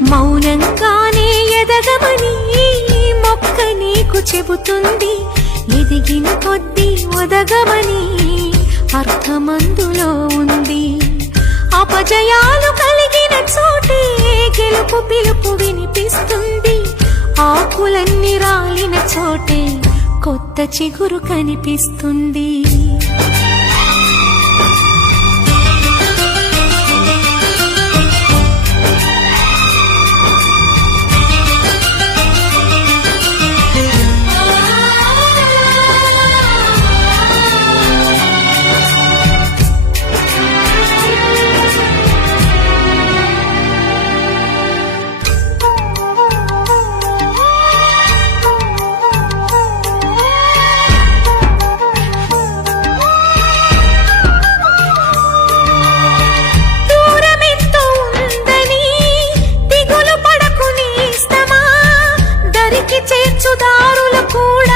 మౌనంగానే ఎదగమని మొక్క నీకు చెబుతుంది. ఎదిగిన కొద్దీ ఒదగమని అర్థమందులో ఉంది. అపజయాలు కలిగిన చోటే గెలుపు పిలుపు వినిపిస్తుంది. ఆకులన్నీ రాలిన చోటే కొత్త చిగురు కనిపిస్తుంది. చేర్చుదారులు కూడా